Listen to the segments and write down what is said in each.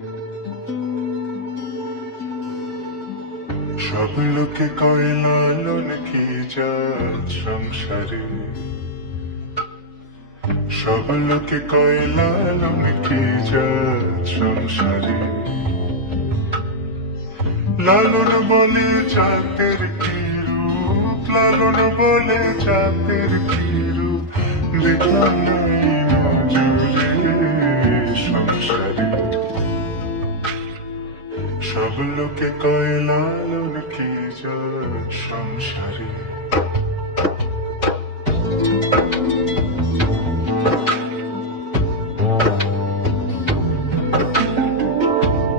সব লোকে কয় লালন কি জাত সংসারে, সব লোকে কয় লালন কি জাত সংসারে। লালন বলে জাতের কি রূপ, লালন বলে জাতের কি রূপ, দেখলাম না এই নজরে সংসারে। সব লোকে কয় লালন কি জাত সংসারে।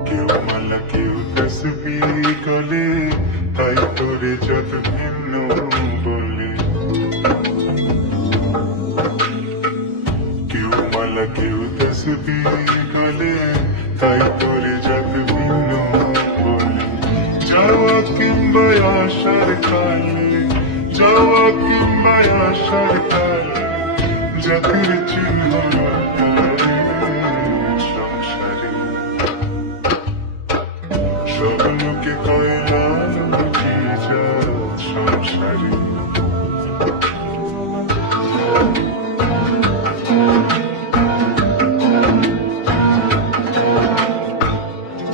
কেউ মালা কেউ তসবিহ গলে, তাই তোরে যত ভিন্ন বলে। কেউ মালা কেউ তসবিহ গলে, তাই তোরে যত ভিন্ন বলে। যাওয়া কিংবা আসার কালে, যাওয়া কিংবা আসার কালে, জাতির চিহ্ন আকারে সংসারে। সব লোকে কয় লালন কি জাত সংসারে।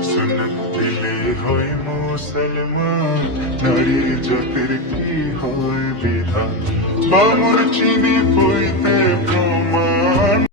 সুন্নত দিলে হয় মুসলমান, নারীর জাতের কি হয় বিধান। বামুর চিনি পইতে